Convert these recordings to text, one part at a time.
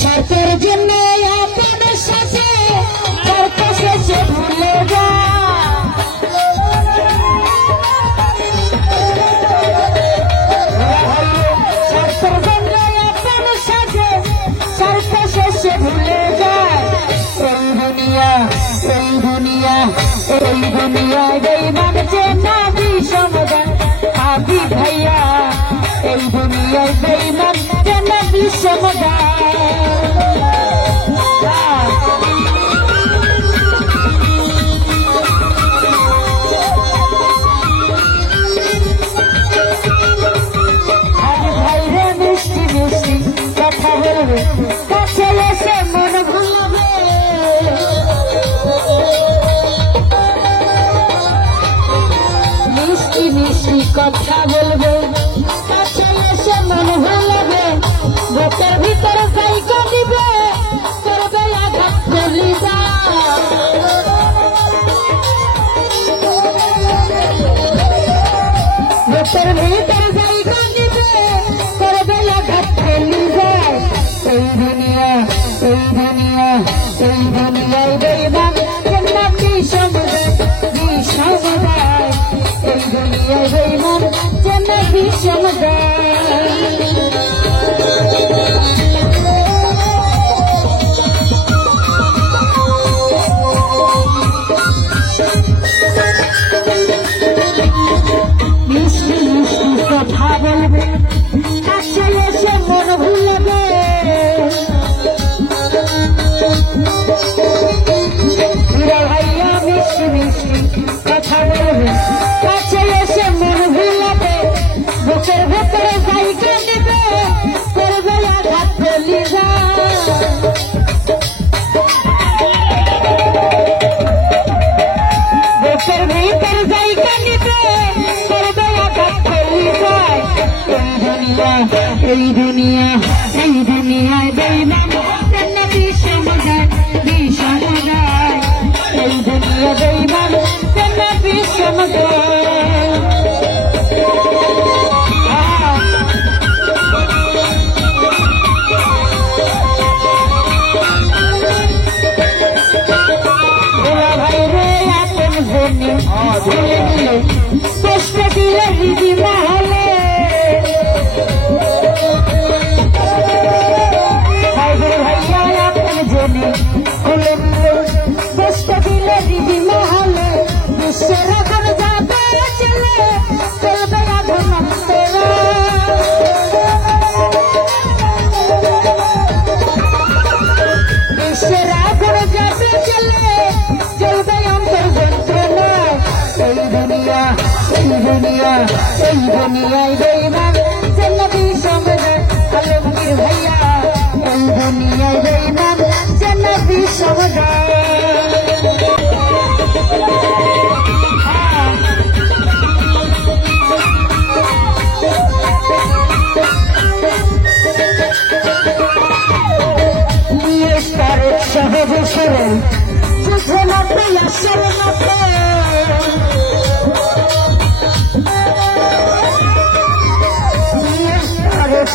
স্বার্থের জন্য আপনার সাথে স্বার্থ শেষে ভুলে যায়। স্বার্থের জন্য আপনার সাথে স্বার্থ শেষে ভুলে যায়। এই দুনিয়ায় বেঈমান যে নাবি সমাধান আবি ভাইয়া, এই দুনিয়ায় বেঈমান যে নাবি সমাধান। আবি ভাইরে মিষ্টি মিষ্টি কথা বলবে, কাছে এসে মন ভুলবে। মিষ্টি কথা বলবে, কাছে এসে মন ভুলবে। বুকের ভিতরে জায়গা দিবে, করবে আঘাত কলিজা। বুকের ভিতরে জায়গা দিবে, করবে আঘাত কলিজা। এই দুনিয়ায় বেঈমান জান্নাতি সমুদায়। এই দুনিয়ায় বেঈমান জান্নাতি সমুদায়। মিষ্টি মিষ্টি কথা বলবে, কাছে এসে মন ভুলবে। ভাইয়া মিষ্টি মিষ্টি কথা বলবে, কাছে এসে মন ভুলবে। বুকের ভেতরে জায়গা নেবে, করবে আঘাত কলিজা। বুকের ভিতরে জায়গা নেবে, করবে আঘাত কলিজা। এই দুনিয়ায় বেঈমান জান্নাতি সমুদায়। এই দুনিয়া বেঈমান জান্নাতি সমুদায়। ভাই রে আপন জেনে কষ্ট দিলে দিদি মহলে। ভাইয়া আপন জেনে খুলে কষ্ট দিলে দিদি মহলে। বিশ্বের এখন যাবে চলে, চলবে আধন তেরা। বিশ্বের এখন যাবে চলে, চলবে অন্তর যন্ত্রণা। এই দুনিয়ায় বেঈমান জান্নাতি সমুদায়। আলমগীর ভাইয়া, এই দুনিয়ায় বেঈমান জান্নাতি সমুদায়। সহজ সরল বুঝে না পেয়ে আসল না পেয়ে।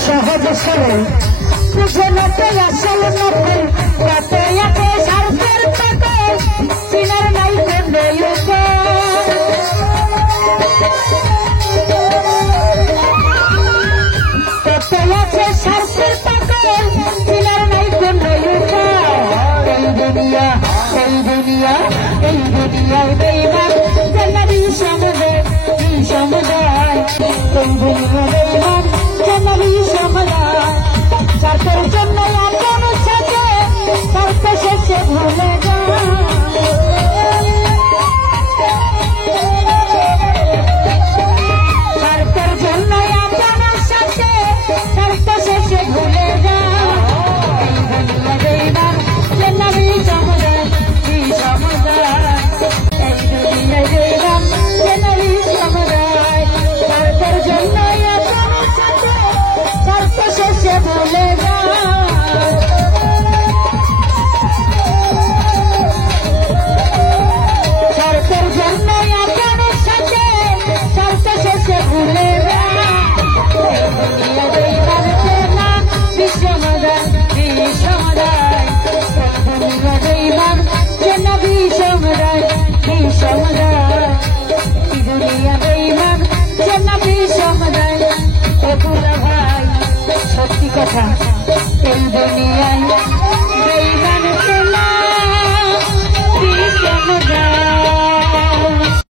সহজ সরল বুঝে না পেয়ে আসল না পেয়ে। রাতে একে স্বার্থের টাকা চিনার নাই কেন্দ্রে। স্বার্থের টাকা চিনার নাই কেন্দ্রে। এই দুনিয়ায় বেঈমান জান্নাতি সমুদায়। এই দুনিয়ায় বেঈমান জান্নাতি সমুদায়। স্বার্থের জন্য আপনার সাথে স্বার্থ শেষে ভুলে যায়। স্বার্থের জন্য আপনার সাথে স্বার্থ শেষে ভুলে যায়। বেঈমান জান্নাতি সমুদায়। এই দুনিয়ায় বেঈমান জান্নাতি সমুদায়। স্বার্থের জন্য আপনার সাথে স্বার্থ শেষে ভুলে যায়। কথা এই দুনিয়ায়